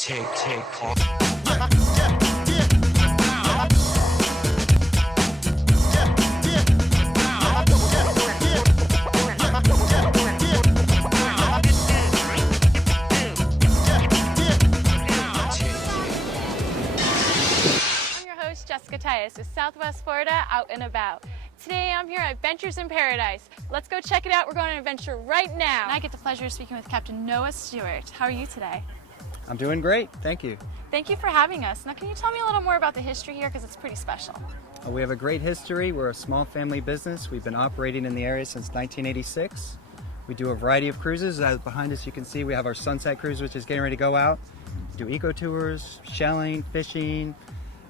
Tick, tick, tock. I'm your host, Jessica Tyus with Southwest Florida Out and About. Today I'm here at Adventures in Paradise. Let's go check it out. We're going on an adventure right now. And I get the pleasure of speaking with Captain Noah Stewart. How are you today? I'm doing great, thank you. Thank you for having us. Now, can you tell me a little more about the history here, because it's pretty special? We have a great history. We're a small family business. We've been operating in the area since 1986. We do a variety of cruises. Behind us you can see we have our Sunset Cruise, which is getting ready to go out. We do eco tours, shelling, fishing.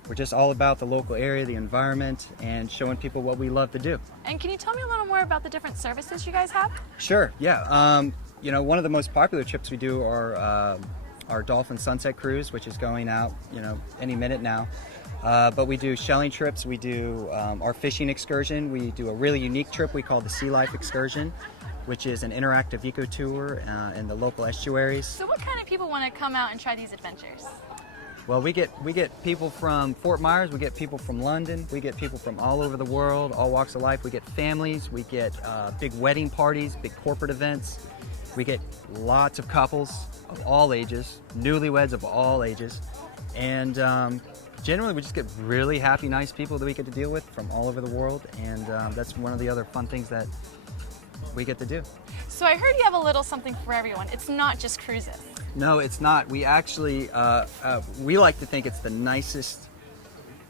We're just all about the local area, the environment, and showing people what we love to do. And can you tell me a little more about the different services you guys have? Sure, yeah. One of the most popular trips we do are our Dolphin Sunset Cruise, which is going out, any minute now. But we do shelling trips, we do our fishing excursion, we do a really unique trip we call the Sea Life Excursion, which is an interactive eco tour in the local estuaries. So what kind of people want to come out and try these adventures? Well, we get people from Fort Myers, we get people from London, we get people from all over the world, all walks of life. We get families, we get big wedding parties, big corporate events. We get lots of couples of all ages, newlyweds of all ages, and generally we just get really happy, nice people that we get to deal with from all over the world, and that's one of the other fun things that we get to do. So I heard you have a little something for everyone. It's not just cruises. No, it's not. We actually, we like to think it's the nicest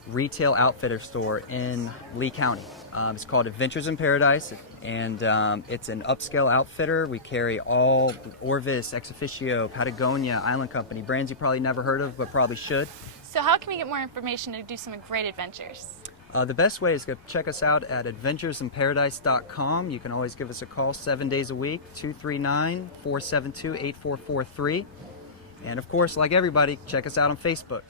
retail outfitter store in Lee County. It's called Adventures in Paradise, and it's an upscale outfitter. We carry all Orvis, Ex Officio, Patagonia, Island Company, brands you probably never heard of but probably should. So how can we get more information to do some great adventures? The best way is to check us out at adventuresinparadise.com. You can always give us a call 7 days a week, 239-472-8443. And of course, like everybody, check us out on Facebook.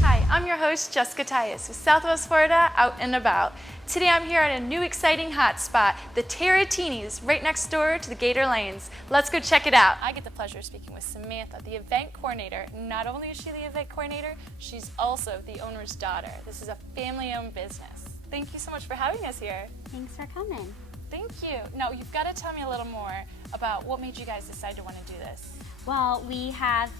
Hi, I'm your host, Jessica Tyus with Southwest Florida Out and About. Today I'm here at a new exciting hotspot, the Terratinis, right next door to the Gator Lanes. Let's go check it out. I get the pleasure of speaking with Samantha, the event coordinator. Not only is she the event coordinator, she's also the owner's daughter. This is a family-owned business. Thank you so much for having us here. Thanks for coming. Thank you. Now, you've got to tell me a little more about what made you guys decide to want to do this. Well, we have,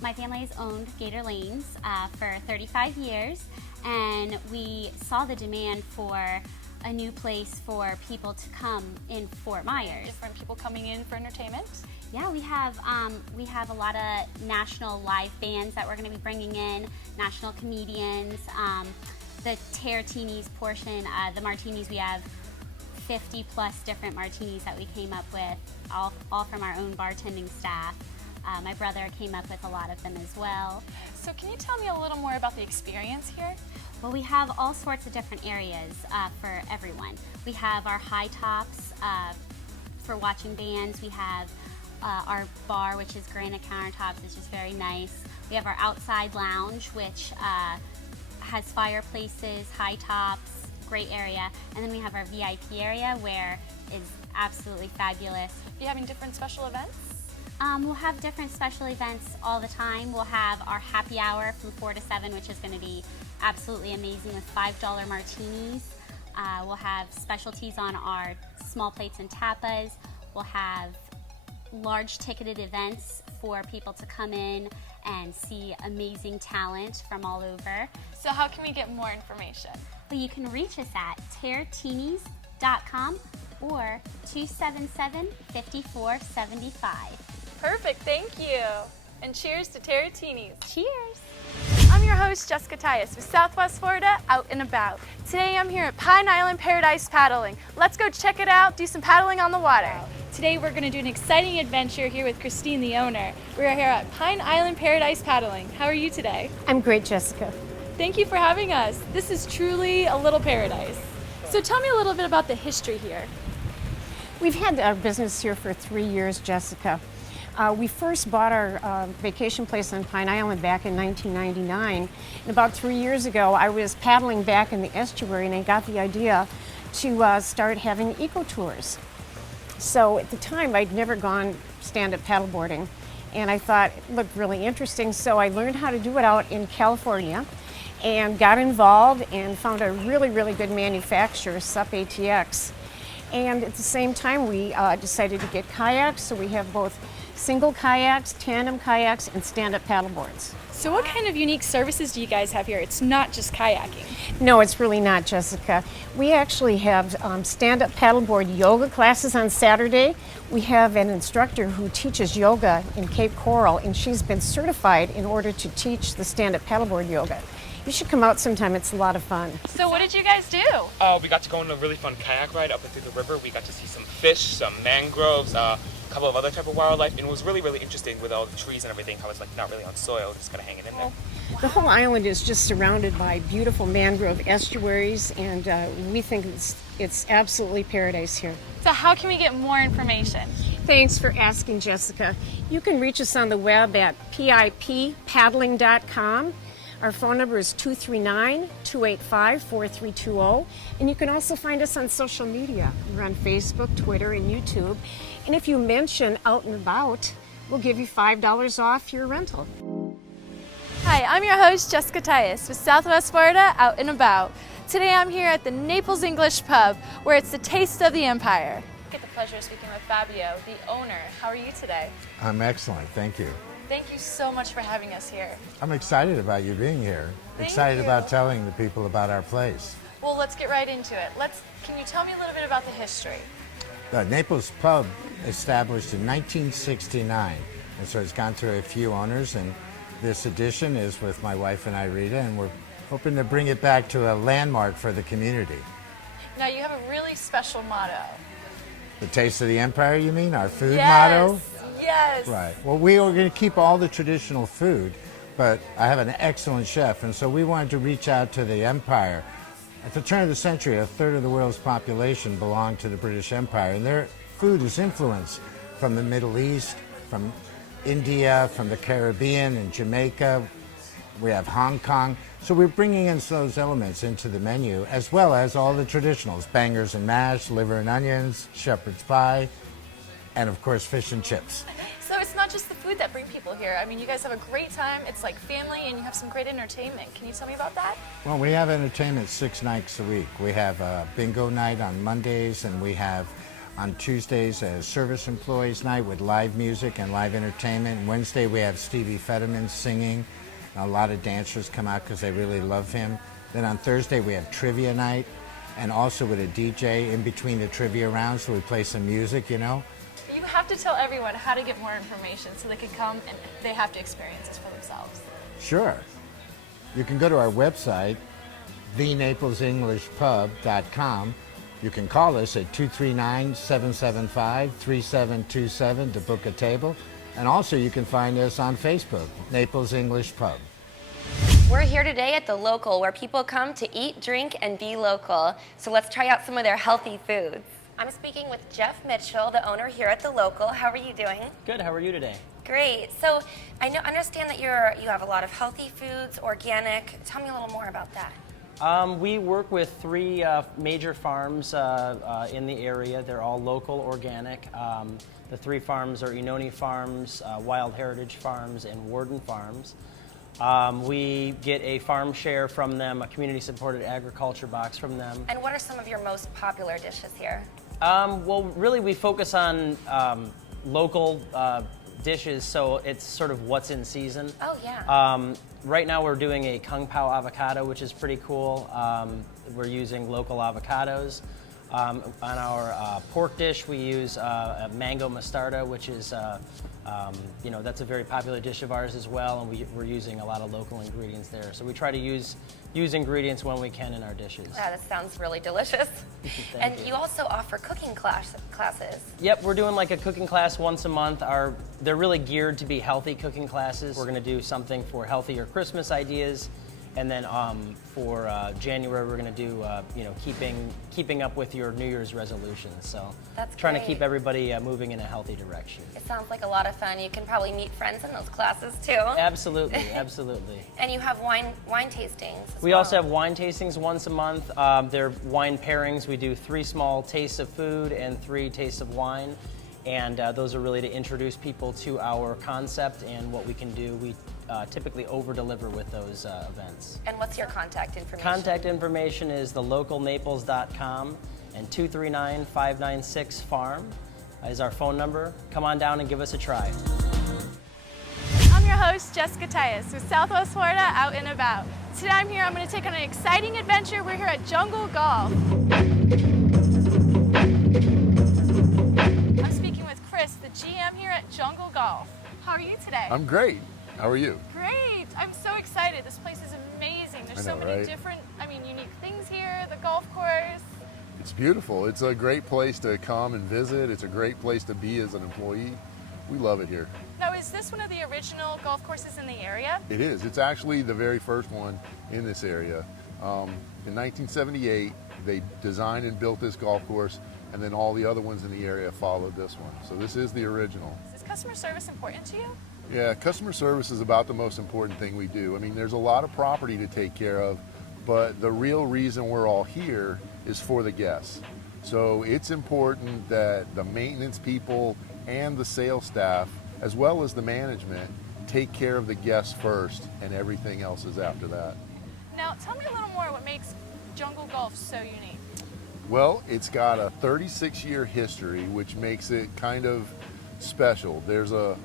my family has owned Gator Lanes for 35 years, and we saw the demand for a new place for people to come in Fort Myers. Different people coming in for entertainment? Yeah, we have a lot of national live bands that we're going to be bringing in, national comedians. The Terratinis portion, the martinis, we have 50 plus different martinis that we came up with, all from our own bartending staff. My brother came up with a lot of them as well. So can you tell me a little more about the experience here? Well, we have all sorts of different areas for everyone. We have our high tops for watching bands. We have our bar, which is granite countertops, which is very nice. We have our outside lounge, which has fireplaces, high tops, great area. And then we have our VIP area, where is absolutely fabulous. Are you having different special events? We'll have different special events all the time. We'll have our happy hour from 4 to 7, which is going to be absolutely amazing with $5 martinis. We'll have specialties on our small plates and tapas. We'll have large ticketed events for people to come in and see amazing talent from all over. So how can we get more information? Well, you can reach us at terratinis.com or 277-5475. Perfect, thank you. And cheers to Terratinis. Cheers. I'm your host, Jessica Tyus with Southwest Florida Out and About. Today I'm here at Pine Island Paradise Paddling. Let's go check it out, do some paddling on the water. Today we're going to do an exciting adventure here with Christine, the owner. We're here at Pine Island Paradise Paddling. How are you today? I'm great, Jessica. Thank you for having us. This is truly a little paradise. So tell me a little bit about the history here. We've had our business here for 3 years, Jessica. We first bought our vacation place on Pine Island back in 1999. And about 3 years ago, I was paddling back in the estuary and I got the idea to start having eco tours. So at the time, I'd never gone stand-up paddleboarding. and I thought it looked really interesting, so I learned how to do it out in California and got involved and found a really, really good manufacturer, SUP ATX. And at the same time, we decided to get kayaks, so we have both single kayaks, tandem kayaks, and stand-up paddleboards. So what kind of unique services do you guys have here? It's not just kayaking. No, it's really not, Jessica. We actually have stand-up paddleboard yoga classes on Saturday. We have an instructor who teaches yoga in Cape Coral, and she's been certified in order to teach the stand-up paddleboard yoga. You should come out sometime. It's a lot of fun. So what did you guys do? We got to go on a really fun kayak ride up and through the river. We got to see some fish, some mangroves, a couple of other type of wildlife, and it was really, really interesting with all the trees and everything, how it's like not really on soil, just kind of hanging in there. The whole island is just surrounded by beautiful mangrove estuaries, and we think it's absolutely paradise here. So how can we get more information? Thanks for asking, Jessica. You can reach us on the web at pippaddling.com. Our phone number is 239-285-4320. And you can also find us on social media. We're on Facebook, Twitter, and YouTube. And if you mention Out and About, we'll give you $5 off your rental. Hi, I'm your host, Jessica Tyus, with Southwest Florida Out and About. Today I'm here at the Naples English Pub, where it's the taste of the empire. I get the pleasure of speaking with Fabio, the owner. How are you today? I'm excellent, thank you. Thank you so much for having us here. I'm excited about you being here. Thank Excited you. about telling the people about our place. Well, let's get right into it. Can you tell me a little bit about the history? The Naples Pub established in 1969, and so it's gone through a few owners, and this edition is with my wife and I, Rita, and we're hoping to bring it back to a landmark for the community. Now, you have a really special motto. The Taste of the Empire, you mean? Our food Yes, motto? yes. Right. Well, we are going to keep all the traditional food, but I have an excellent chef, and so we wanted to reach out to the empire. At the turn of the century, a third of the world's population belonged to the British Empire, and their food is influenced from the Middle East, from India, from the Caribbean and Jamaica. We have Hong Kong. So we're bringing in those elements into the menu, as well as all the traditionals, bangers and mash, liver and onions, shepherd's pie, and of course fish and chips. So it's not just the food that bring people here. I mean, you guys have a great time. It's like family, and you have some great entertainment. Can you tell me about that? Well, we have entertainment 6 nights a week. We have a bingo night on Mondays, and we have on Tuesdays a service employees night with live music and live entertainment. And Wednesday we have Stevie Fetterman singing. A lot of dancers come out because they really love him. Then on Thursday we have trivia night, and also with a DJ in between the trivia rounds, so we play some music, you know. You have to tell everyone how to get more information so they can come and they have to experience this for themselves. Sure. You can go to our website, thenaplesenglishpub.com. You can call us at 239-775-3727 to book a table. And also you can find us on Facebook, Naples English Pub. We're here today at the Local, where people come to eat, drink, and be local. So let's try out some of their healthy foods. I'm speaking with Jeff Mitchell, the owner here at the Local. How are you doing? Good. How are you today? Great. So I understand that you have a lot of healthy foods, organic. Tell me a little more about that. We work with 3 major farms in the area. They're all local, organic. The 3 farms are Enoni Farms, Wild Heritage Farms, and Warden Farms. We get a farm share from them, a community-supported agriculture box from them. And what are some of your most popular dishes here? Well, really, we focus on local dishes, so it's sort of what's in season. Oh, yeah. Right now, we're doing a Kung Pao avocado, which is pretty cool. We're using local avocados. On our pork dish, we use a mango mostarda, which is, that's a very popular dish of ours as well, and we're using a lot of local ingredients there. So we try to use ingredients when we can in our dishes. Wow, that sounds really delicious. And you also offer cooking classes. Yep, we're doing like a cooking class once a month. They're really geared to be healthy cooking classes. We're going to do something for healthier Christmas ideas. And then for January, we're going to do, keeping up with your New Year's resolutions. So that's trying great. to keep everybody moving in a healthy direction. It sounds like a lot of fun. You can probably meet friends in those classes too. Absolutely, absolutely. And you have wine tastings as We well. also have wine tastings once a month. They're wine pairings. We do 3 small tastes of food and 3 tastes of wine. And those are really to introduce people to our concept and what we can do. We typically over-deliver with those events. And what's your contact information? Contact information is thelocalnaples.com, and 239-596-FARM is our phone number. Come on down and give us a try. I'm your host, Jessica Tyus, with Southwest Florida Out and About. Today I'm here, I'm going to take on an exciting adventure. We're here at Jungle Golf. I'm speaking with Chris, the GM here at Jungle Golf. How are you today? I'm great. How are you? Great. I'm so excited. This place is amazing. There's so many different, unique things here, the golf course. It's beautiful. It's a great place to come and visit. It's a great place to be as an employee. We love it here. Now, is this one of the original golf courses in the area? It is. It's actually the very first one in this area. In 1978, they designed and built this golf course, and then all the other ones in the area followed this one. So this is the original. Is customer service important to you? Yeah, customer service is about the most important thing we do. I mean, there's a lot of property to take care of, but the real reason we're all here is for the guests. So it's important that the maintenance people and the sales staff, as well as the management, take care of the guests first, and everything else is after that. Now, tell me a little more what makes Jungle Golf so unique. Well, it's got a 36-year history, which makes it kind of special. There's a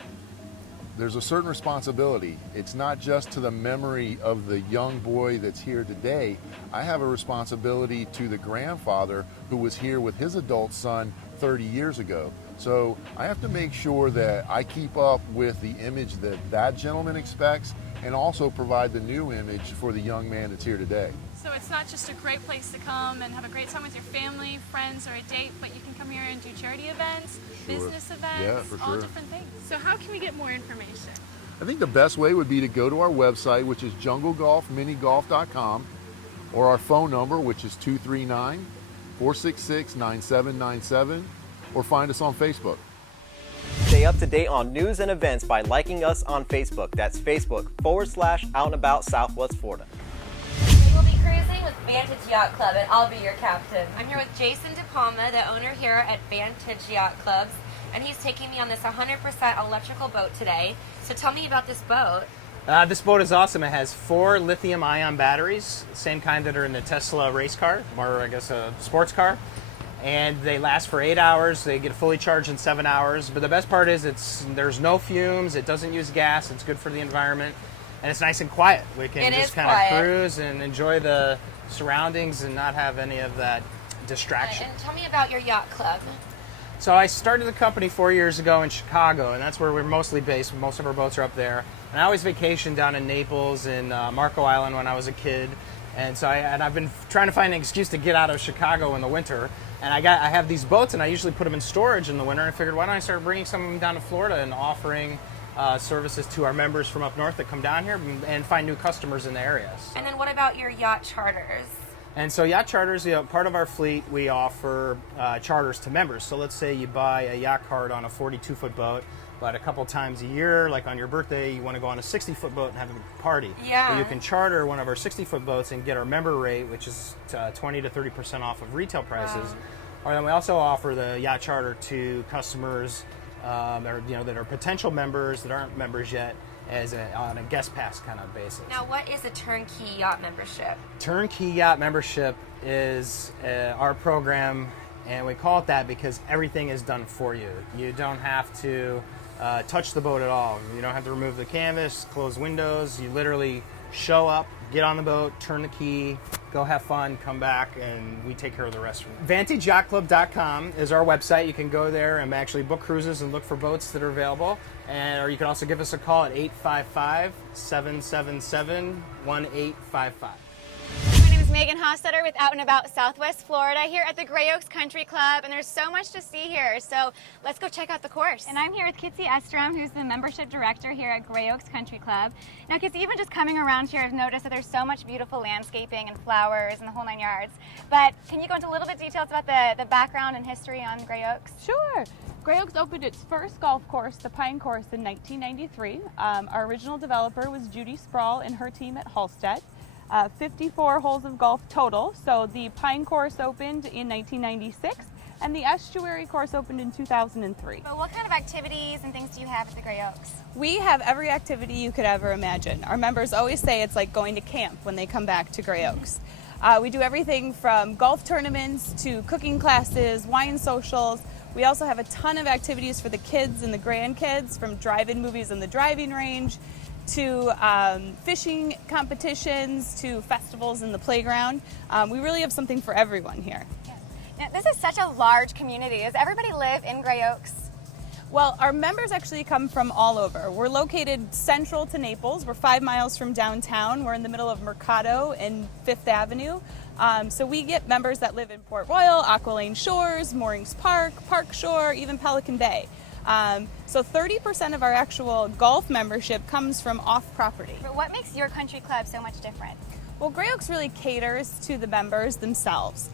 certain responsibility. It's not just to the memory of the young boy that's here today. I have a responsibility to the grandfather who was here with his adult son 30 years ago. So I have to make sure that I keep up with the image that that gentleman expects, and also provide the new image for the young man that's here today. So it's not just a great place to come and have a great time with your family, friends, or a date, but you can come here and do charity events, business events, all different things. So how can we get more information? I think the best way would be to go to our website, which is junglegolfminigolf.com, or our phone number, which is 239-466-9797, or find us on Facebook. Stay up to date on news and events by liking us on Facebook. That's Facebook.com/Out and About Southwest Florida. We will be cruising with Vantage Yacht Club, and I'll be your captain. I'm here with Jason DePalma, the owner here at Vantage Yacht Clubs, and he's taking me on this 100% electrical boat today. So tell me about this boat. This boat is awesome. It has 4 lithium-ion batteries, the same kind that are in the Tesla race car, or I guess a sports car. And they last for 8 hours. They get fully charged in 7 hours. But the best part is there's no fumes. It doesn't use gas. It's good for the environment, and it's nice and quiet. We can just kind of cruise and enjoy the surroundings and not have any of that distraction. And tell me about your yacht club. So I started the company 4 years ago in Chicago, and that's where we're mostly based. Most of our boats are up there. And I always vacationed down in Naples and Marco Island when I was a kid. And so I've been trying to find an excuse to get out of Chicago in the winter. And I have these boats, and I usually put them in storage in the winter. And I figured, why don't I start bringing some of them down to Florida and offering services to our members from up north that come down here and find new customers in the area. So. And then what about your yacht charters? And so yacht charters, part of our fleet, we offer charters to members. So let's say you buy a yacht card on a 42-foot boat, but a couple times a year, like on your birthday, you want to go on a 60-foot boat and have a party. Yeah. So you can charter one of our 60-foot boats and get our member rate, which is 20 to 30% off of retail prices. Wow. Or then we also offer the yacht charter to customers that are potential members that aren't members yet, on a guest pass kind of basis. Now, what is a turnkey yacht membership? Turnkey yacht membership is our program, and we call it that because everything is done for you. You don't have to touch the boat at all. You don't have to remove the canvas, close windows. You literally show up, get on the boat, turn the key, go have fun, come back, and we take care of the rest. VantageYachtClub.com is our website. You can go there and actually book cruises and look for boats that are available. Or you can also give us a call at 855-777-1855. My name is Megan Hostetter with Out and About Southwest Florida here at the Gray Oaks Country Club, and there's so much to see here, so let's go check out the course. And I'm here with Kitsy Estrom, who's the membership director here at Gray Oaks Country Club. Now, Kitsy, even just coming around here, I've noticed that there's so much beautiful landscaping and flowers and the whole 9 yards. But can you go into a little bit details about the background and history on Gray Oaks? Sure. Gray Oaks opened its first golf course, the Pine Course, in 1993. Our original developer was Judy Sproul and her team at Halstead. 54 holes of golf total. So the Pine Course opened in 1996. and the estuary course opened in 2003. But what kind of activities and things do you have at the Gray Oaks? We have every activity you could ever imagine. Our members always say it's like going to camp when they come back to Gray Oaks. We do everything from golf tournaments to cooking classes, wine socials. We also have a ton of activities for the kids and the grandkids, from drive-in movies in the driving range to fishing competitions to festivals in the playground. We really have something for everyone here. Now, this is such a large community. Does everybody live in Gray Oaks? Well, our members actually come from all over. We're located central to Naples. We're 5 miles from downtown. We're in the middle of Mercado and Fifth Avenue. So we get members that live in Port Royal, Aqualane Shores, Moorings Park, Park Shore, even Pelican Bay. So 30% of our actual golf membership comes from off-property. But what makes your country club so much different? Well, Gray Oaks really caters to the members themselves.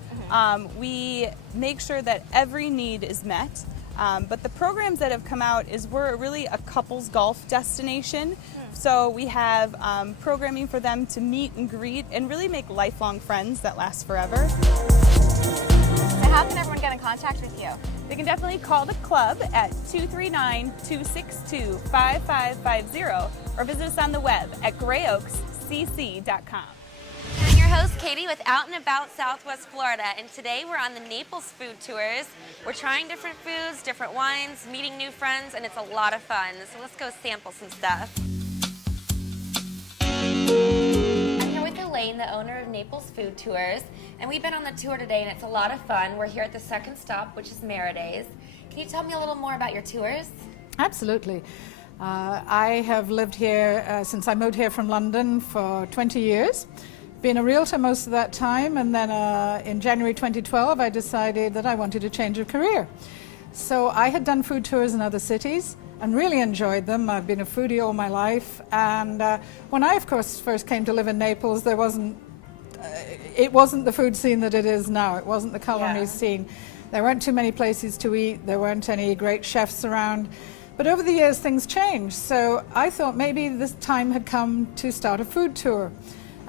We make sure that every need is met. But the programs that have come out is we're really a couples golf destination. So we have programming for them to meet and greet and really make lifelong friends that last forever. So how can everyone get in contact with you? They can definitely call the club at 239-262-5550 or visit us on the web at grayoakscc.com. I'm your host, Katie, with Out and About Southwest Florida, and today we're on the Naples food tours. We're trying different foods, different wines, meeting new friends, and it's a lot of fun. So let's go sample some stuff. I'm here with Elaine, the owner of Naples Food Tours, and we've been on the tour today, and it's a lot of fun. We're here at the second stop, which is Merridays. Can you tell me a little more about your tours? Absolutely. I have lived here since I moved here from London for 20 years. Been a realtor most of that time, and then in January 2012 I decided that I wanted to change of career. So I had done food tours in other cities and really enjoyed them. I've been a foodie all my life, and when I of course first came to live in Naples, it wasn't the food scene that it is now. It wasn't the culinary scene. There weren't too many places to eat. There weren't any great chefs around. But over the years things changed, so I thought maybe this time had come to start a food tour.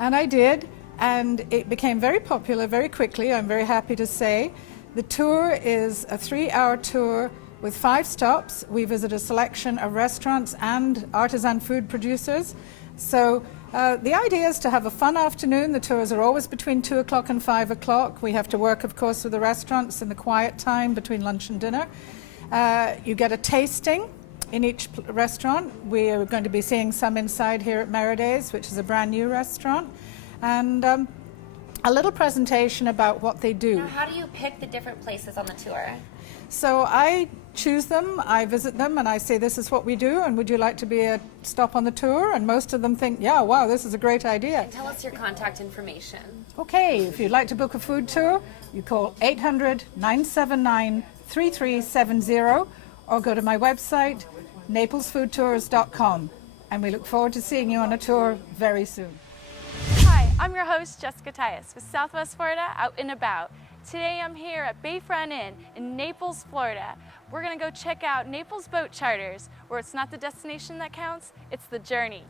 And I did, and it became very popular very quickly, I'm very happy to say. The tour is a 3-hour tour with 5 stops. We visit a selection of restaurants and artisan food producers. So the idea is to have a fun afternoon. The tours are always between 2 o'clock and 5 o'clock. We have to work, of course, with the restaurants in the quiet time between lunch and dinner. You get a tasting in each restaurant. We are going to be seeing some inside here at Merridays, which is a brand new restaurant, and a little presentation about what they do. Now, how do you pick the different places on the tour? So I choose them, I visit them, and I say, this is what we do, and would you like to be a stop on the tour? And most of them think, yeah, wow, this is a great idea. And tell us your contact information. Okay, if you'd like to book a food tour, you call 800-979-3370 or go to my website, naplesfoodtours.com, and we look forward to seeing you on a tour very soon. Hi, I'm your host, Jessica Tyus with Southwest Florida Out and About. Today I'm here at Bayfront Inn in Naples, Florida. We're gonna go check out Naples Boat Charters, where it's not the destination that counts, it's the journey.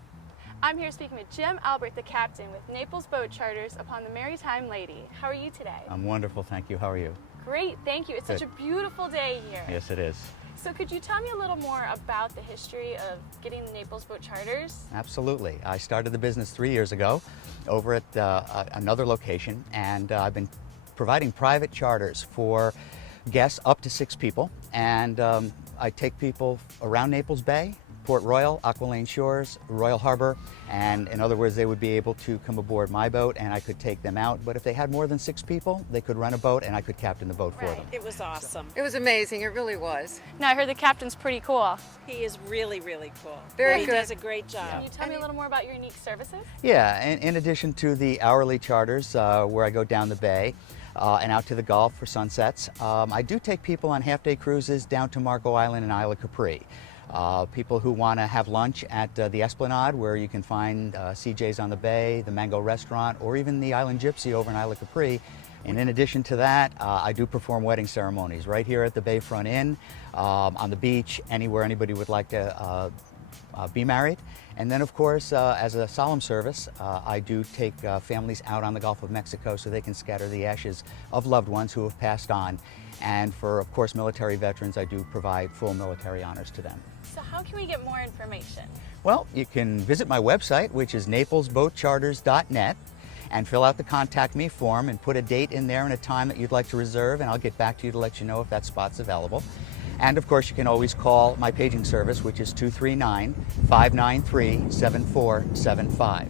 I'm here speaking with Jim Albert, the captain with Naples Boat Charters upon the Maritime Lady. How are you today? I'm wonderful, thank you. How are you? Great, thank you. It's such a beautiful day here. Yes, it is. So could you tell me a little more about the history of getting the Naples Boat Charters? Absolutely. I started the business 3 years ago over at another location, and I've been providing private charters for guests up to 6 people, and I take people around Naples Bay, Port Royal, Aqualane Shores, Royal Harbor, and in other words, they would be able to come aboard my boat and I could take them out. But if they had more than 6 people, they could rent a boat and I could captain the boat for them. It was awesome. It was amazing. It really was. Now I heard the captain's pretty cool. He is really, really cool. Very He good. does a great job. Can you tell me a little more about your unique services? Yeah, in addition to the hourly charters where I go down the bay and out to the Gulf for sunsets, I do take people on half-day cruises down to Marco Island and Isla Capri. People who want to have lunch at the Esplanade, where you can find CJ's on the Bay, the Mango Restaurant, or even the Island Gypsy over in Isla Capri. And in addition to that, I do perform wedding ceremonies right here at the Bayfront Inn, on the beach, anywhere anybody would like to be married. And then, of course, as a solemn service, I do take families out on the Gulf of Mexico so they can scatter the ashes of loved ones who have passed on. And for, of course, military veterans, I do provide full military honors to them. So how can we get more information? Well, you can visit my website, which is naplesboatcharters.net, and fill out the contact me form and put a date in there and a time that you'd like to reserve, and I'll get back to you to let you know if that spot's available. And of course, you can always call my paging service, which is 239-593-7475.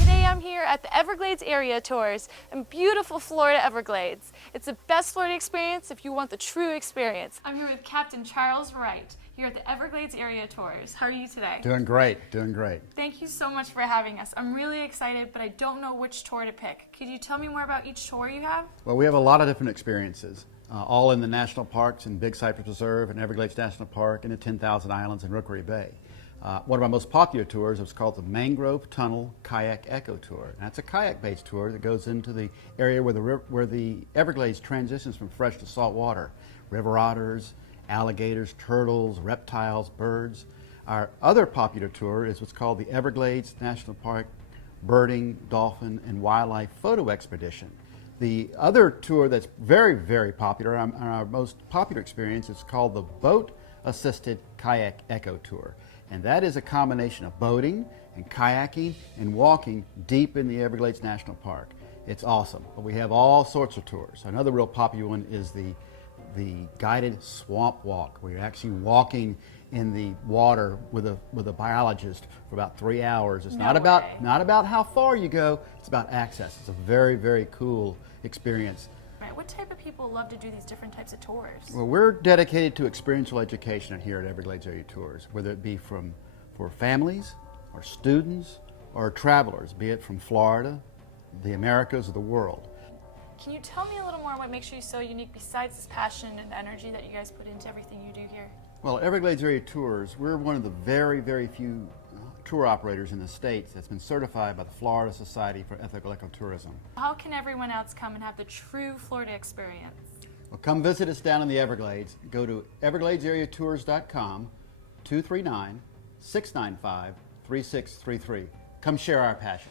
Today I'm here at the Everglades Area Tours in beautiful Florida Everglades. It's the best Florida experience if you want the true experience. I'm here with Captain Charles Wright here at the Everglades Area Tours. How are you today? Doing great, doing great. Thank you so much for having us. I'm really excited, but I don't know which tour to pick. Could you tell me more about each tour you have? Well, we have a lot of different experiences, all in the national parks in Big Cypress Reserve and Everglades National Park and the 10,000 Islands in Rookery Bay. One of our most popular tours is called the Mangrove Tunnel Kayak Echo Tour. And that's a kayak-based tour that goes into the area where the Everglades transitions from fresh to salt water. River otters, alligators, turtles, reptiles, birds. Our other popular tour is what's called the Everglades National Park Birding, Dolphin, and Wildlife Photo Expedition. The other tour that's very, very popular, our most popular experience, is called the Boat Assisted Kayak Echo Tour. And that is a combination of boating and kayaking and walking deep in the Everglades National Park. It's awesome, but we have all sorts of tours. Another real popular one is the guided swamp walk, where you're actually walking in the water with a biologist for about 3 hours. It's not about how far you go, it's about access. It's a very, very cool experience. Right. What type of people love to do these different types of tours? Well, we're dedicated to experiential education here at Everglades Area Tours, whether it be for families or students or travelers, be it from Florida, the Americas, or the world. Can you tell me a little more what makes you so unique besides this passion and energy that you guys put into everything you do here? Well, Everglades Area Tours, we're one of the very, very few tour operators in the States that's been certified by the Florida Society for Ethical Ecotourism. How can everyone else come and have the true Florida experience? Well, come visit us down in the Everglades. Go to evergladesareatours.com, 239-695-3633. Come share our passion.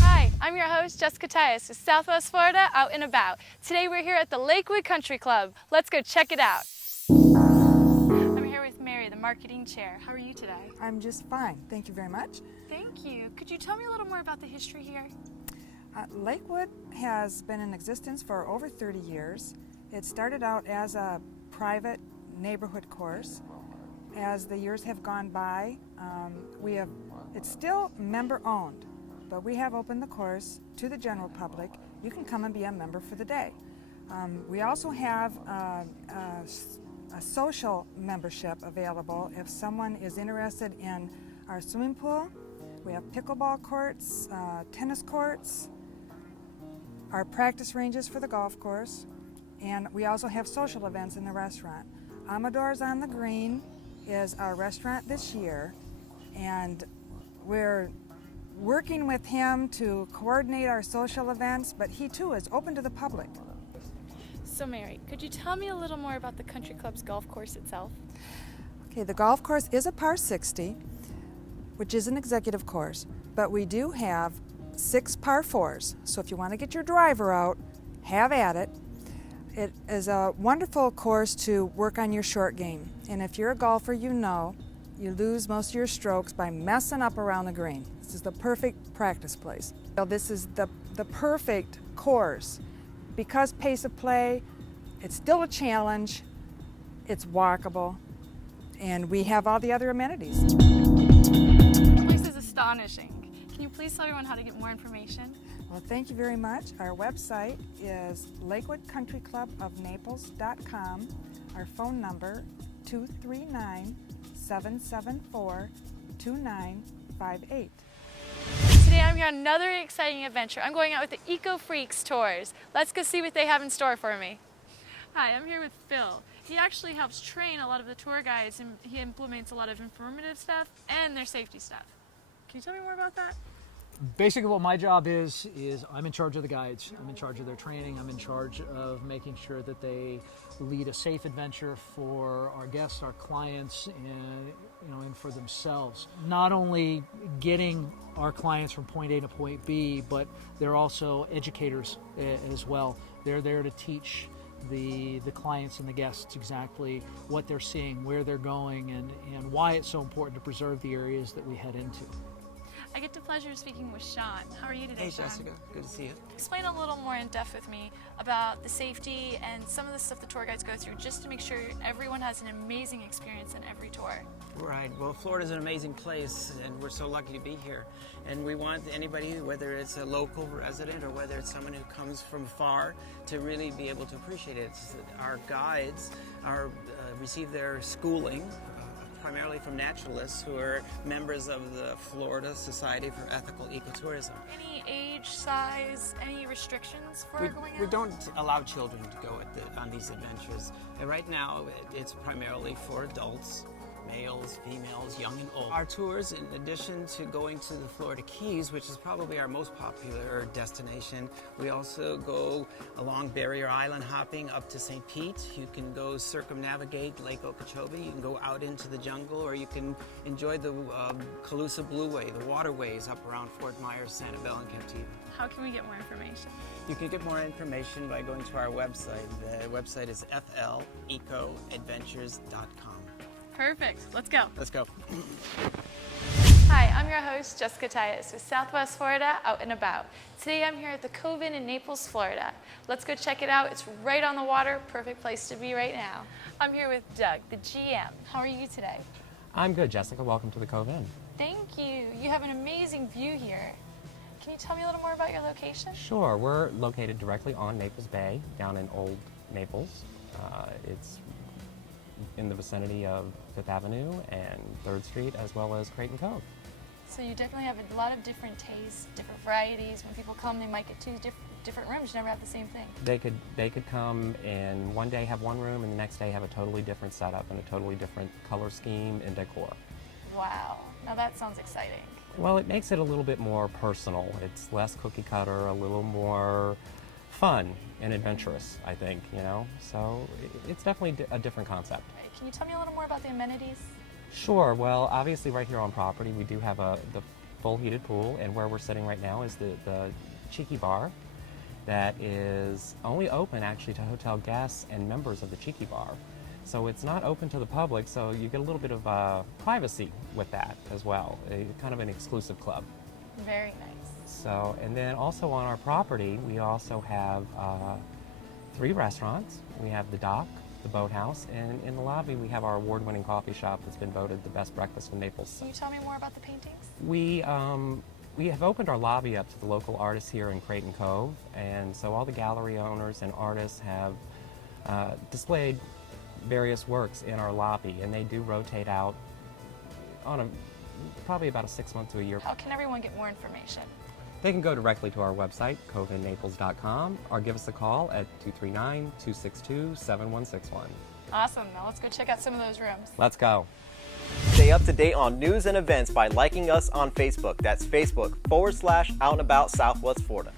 Hi, I'm your host, Jessica Tyus with Southwest Florida Out and About. Today we're here at the Lakewood Country Club. Let's go check it out. I'm here with Mary, the marketing chair. How are you today? I'm just fine. Thank you very much. Thank you. Could you tell me a little more about the history here? Lakewood has been in existence for over 30 years. It started out as a private neighborhood course. As the years have gone by, it's still member-owned, but we have opened the course to the general public. You can come and be a member for the day. We also have a social membership available if someone is interested in our swimming pool. We have pickleball courts, tennis courts, our practice ranges for the golf course, and we also have social events in the restaurant. Amador's on the Green is our restaurant this year, and we're working with him to coordinate our social events, but he too is open to the public. So Mary, could you tell me a little more about the country club's golf course itself? Okay, the golf course is a par 60, which is an executive course, but we do have 6 par 4s, so if you want to get your driver out, have at it. It is a wonderful course to work on your short game, and if you're a golfer, you know you lose most of your strokes by messing up around the green. This is the perfect practice place. So this is the perfect course. Because pace of play, it's still a challenge, it's walkable, and we have all the other amenities. The place is astonishing. Can you please tell everyone how to get more information? Well, thank you very much. Our website is lakewoodcountryclubofnaples.com. Our phone number, 239-774-2958. Today I'm here on another exciting adventure. I'm going out with the Eco Freaks Tours. Let's go see what they have in store for me. Hi, I'm here with Phil. He actually helps train a lot of the tour guides, and he implements a lot of informative stuff and their safety stuff. Can you tell me more about that? Basically what my job is I'm in charge of the guides. I'm in charge of their training. I'm in charge of making sure that they lead a safe adventure for our guests, our clients, and in for themselves. Not only getting our clients from point A to point B, but they're also educators as well. They're there to teach the clients and the guests exactly what they're seeing, where they're going, and why it's so important to preserve the areas that we head into. I get the pleasure of speaking with Sean. How are you today, Hey, Sean? Jessica. Good to see you. Explain a little more in depth with me about the safety and some of the stuff the tour guides go through just to make sure everyone has an amazing experience in every tour. Right. Well, Florida's an amazing place, and we're so lucky to be here. And we want anybody, whether it's a local resident or whether it's someone who comes from far, to really be able to appreciate it. Our guides receive their schooling primarily from naturalists who are members of the Florida Society for Ethical Ecotourism. Any age, size, any restrictions for going out? We don't allow children to go on these adventures. And right now, it's primarily for adults, males, females, young and old. Our tours, in addition to going to the Florida Keys, which is probably our most popular destination, we also go along Barrier Island hopping up to St. Pete. You can go circumnavigate Lake Okeechobee. You can go out into the jungle, or you can enjoy the Calusa Blueway, the waterways up around Fort Myers, Sanibel, and Captiva. How can we get more information? You can get more information by going to our website. The website is flecoadventures.com. Perfect. Let's go. Let's go. Hi, I'm your host, Jessica Tyus with Southwest Florida Out and About. Today I'm here at the Cove Inn in Naples, Florida. Let's go check it out. It's right on the water. Perfect place to be right now. I'm here with Doug, the GM. How are you today? I'm good, Jessica. Welcome to the Cove Inn. Thank you. You have an amazing view here. Can you tell me a little more about your location? Sure. We're located directly on Naples Bay, down in Old Naples. It's in the vicinity of 5th Avenue and 3rd Street, as well as Creighton Cove. So you definitely have a lot of different tastes, different varieties. When people come, they might get two different rooms. You never have the same thing. They could come and one day have one room and the next day have a totally different setup and a totally different color scheme and decor. Wow. Now that sounds exciting. Well, it makes it a little bit more personal. It's less cookie cutter, a little more fun and adventurous, I think, So it's definitely a different concept. Can you tell me a little more about the amenities? Sure. Well, obviously right here on property we do have the full heated pool, and where we're sitting right now is the Cheeky Bar that is only open actually to hotel guests and members of the Cheeky Bar. So it's not open to the public, so you get a little bit of privacy with that as well, kind of an exclusive club. Very nice. So, and then also on our property, we also have 3 restaurants. We have the Dock, the Boathouse, and in the lobby we have our award-winning coffee shop that's been voted the best breakfast in Naples. Can you tell me more about the paintings? We have opened our lobby up to the local artists here in Creighton Cove, and so all the gallery owners and artists have displayed various works in our lobby, and they do rotate out on probably about a 6 month to a year. How can everyone get more information? They can go directly to our website, coveinnaples.com, or give us a call at 239-262-7161. Awesome. Now let's go check out some of those rooms. Let's go. Stay up to date on news and events by liking us on Facebook. That's Facebook.com/Out and About Southwest Florida.